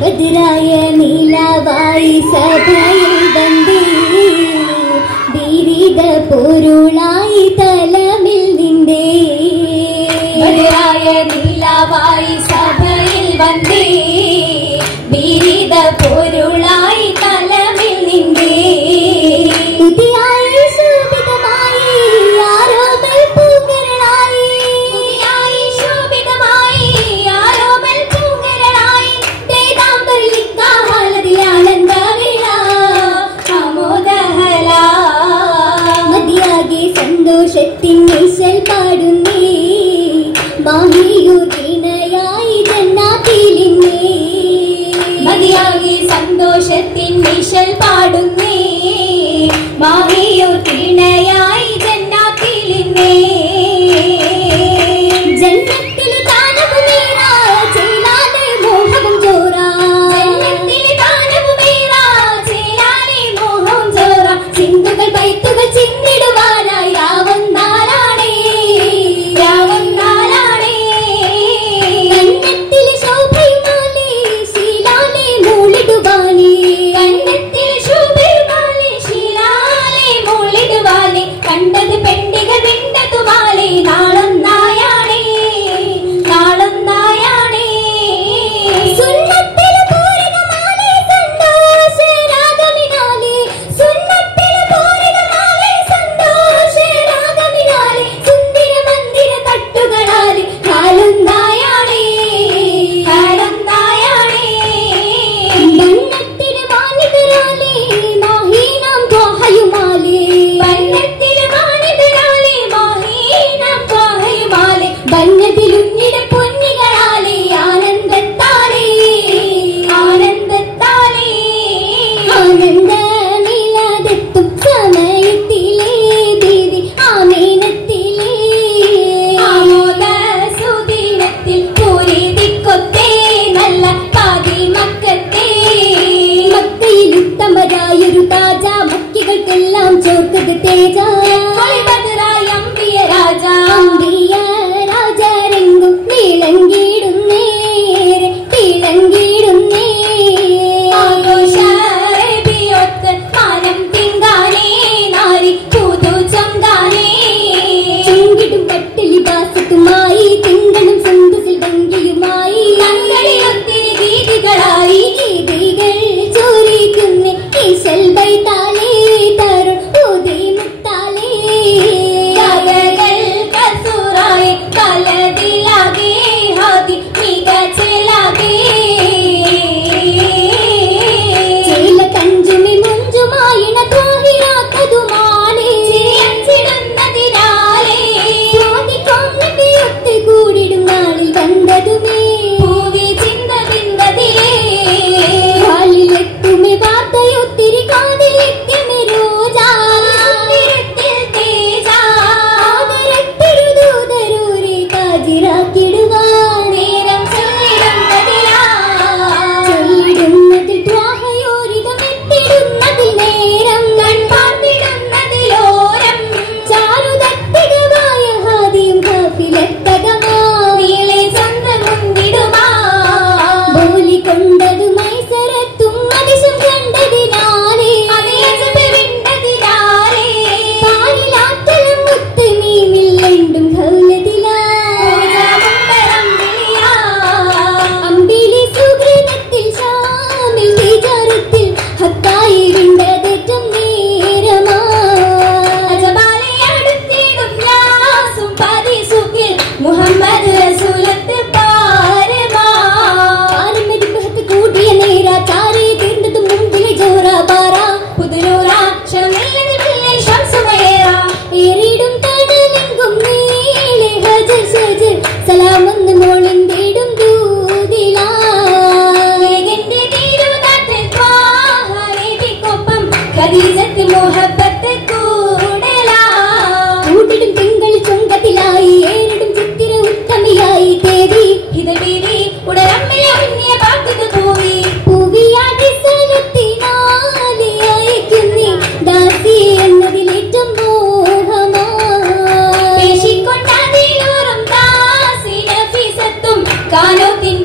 ബദരായ നീലാവായി സഭയിൽ വന്നേ വിവിധ പൊരുളായി തലമിൽ നിന്നേ ബദരായ നീലാവായി സഭയിൽ വന്നേ വിവിധ പൊരുളായി തലമിൽ നിന്നേ ഉദിയായി ശോഭിതമായി ആരോമൽ പൂങ്കരളായി ഉദിയായി ശോഭിതമായി ആരോമൽ പൂങ്കരളായി മതിയാകെ സന്തോഷത്തിൻ നിശൽ പാടുന്നേ മാഹിയൂർ വീണയായി ജന്നാത്തിലിന്നേ മതിയാകെ സന്തോഷത്തിൻ നിശൽ പാടുന്നേ മാഹിയൂർ വീണയായി ജന്നാത്തിലിന്നേ ജന്നത്തിലെ താനവുമേറാ ചേലാലെ മോഹവും ജോറാ ജന്നത്തിലെ താനവുമേറാ ചേലാലെ മോഹവും ജോറാ ചിന്തുകൾ ബൈത്തുകൾ ചിന്തിടുവാനായി രാവന്നാലാണേ കണ്ണത്തിലെ ശോഭയുമാലേ ശീലാലെ മൂളിടുവാനേ കണ്ണത്തിലെ ശോഭയുമാലേ ശീലാലെ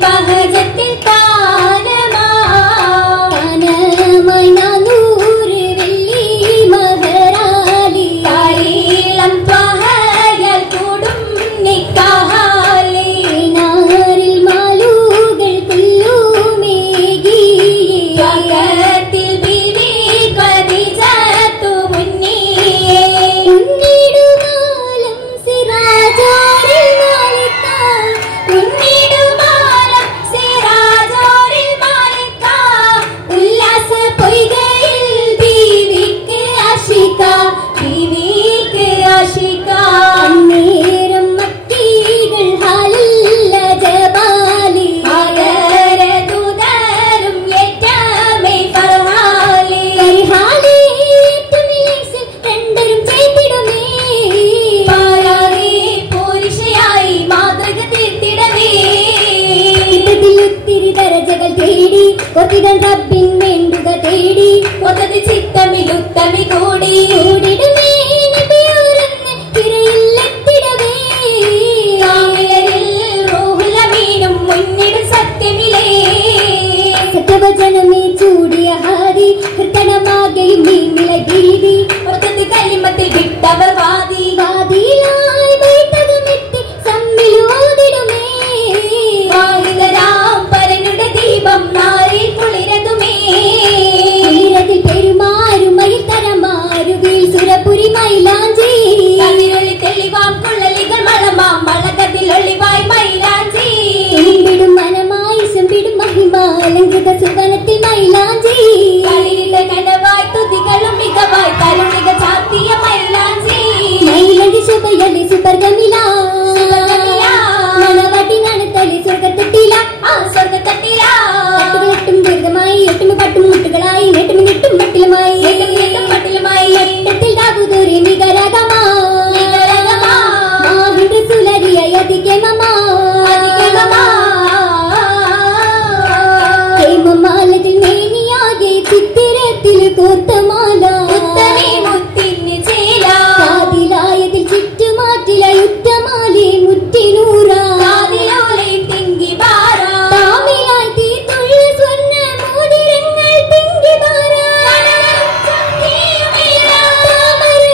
ബഹജത്തിൽ താനമാ താനമായി 400 വെള്ളി മഹറാലി താരീളം ത്വഹയാൽ കൂടും നിക്കാഹാലി നാരിൽ മാലൂകൾ കൊല്ലുമേകി ത്വഹത്തിൽ ബീവി ഖദീജത്തു മുന്നിയേ ഉന്നിടുകാലം സിറാജോരിൽ മാലിക്ക ഉന്നിടുമാലം സിറാജോരിൽ മാലിക്ക ഉല്ലാസ പൊയ്കയിൽ ബീവിക്ക് ആശിക ബീവിക്ക് ആശിക അന്നേരം മക്കീകൾ ഹാലല്ല ജബാലി ആദരദൂതരും ഏറ്റമേ ഫർഹാലി ഹാലേറ്റുമിലേസിൽ രണ്ടരും ചെയ്തിടുമേ പാരാറി പുരുഷയായി മാതൃക തീർത്തിടവേ ഇത്തരത്തിലൊത്തിരി ദരജകൾ തേടി കൊത്തികൾ റബ്ബിൻ വേണ്ടുക തേടി ഒത്തത് ചിത്തമിലുത്തമി കൂടി കൂടിടുമേ നബിയോരെന്ന് തിരയിലെത്തിടവേ കാമിലരിൽ റൂഹുൽ അമീനും മുന്നിടും സത്യമിലേ സത്യവചനമേ ചൂടിയ ഹാരി കൃതനമാകെയും നീങ്ങില ഗീതി ഒത്തത് കലിമത്തിൽ വിട്ടവർ വാദി വാതിലായി ബൈത്തകമെത്തി സമ്മിലോതിടുമേ വാഹിതരാം പരനുടെ ദീപം നാരിൽ കുളിരതുമേ ഉയരത്തിൽ പെരുമാറുമയിൽ തരമാരുകിൽ സുരപുരി മൈലാഞ്ചി കതിരൊളി തെളിവാം കുള്ളലികൾ മളമാം മളകതിൽ ഒളിവായി മൈലാഞ്ചി തുമ്പിടും മനമായി സെമ്പിടും മഹിമ അലങ്കൃത സുവനത്തിൽ മൈലാഞ്ചി കളിയിലെ കനവായി തുതികളും മികവായി കരുണിക ചാത്തിയ മൈലാഞ്ചി മൈലാഞ്ചി ശുഭയലി സുപർഗമില സുവർഗമില. മണവാട്ടി നണത്തലി സ്വർഗത്തൊട്ടില ആ സ്വർഗത്തട്ടിലാ എട്ടും ദീർഘമായി എട്ടും പട്ടും മുട്ടുകളായി നെട്ടും നെട്ടും മട്ടിലുമായി എട്ടും എട്ടും പട്ടിലുമായി എട്ടത്തിൽ ദാവൂദൂരി നികരകമാ നികരകമാ. മാഹിന്ദ്ര സുലരിയ യതികേമമാ അതികേമമാ. ഹേമമാലതിൽ മേനിയാകെ ചിത്തിരത്തിൽ കോർത്തമാല ഉത്തമേ മുത്തിന് ചേല കാതിലായതിൽ ചുറ്റുമാറ്റില യുദ്ധമാലി മുറ്റിനൂറ കാതിലോലയും തിങ്കി പാറ താമിലാൽ തീത്തുള്ള സ്വർണ്ണ മോതിരങ്ങൾ തിങ്കി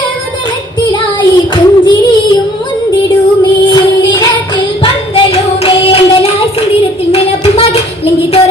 താമരവദനത്തിലായി പുഞ്ചിരിയും മുന്തിടുമേ സുന്ദരത്തിൽ പന്തലുമേ സുന്ദരത്തിൽ നിലപ്പുമാകെ ലിംഗിതോര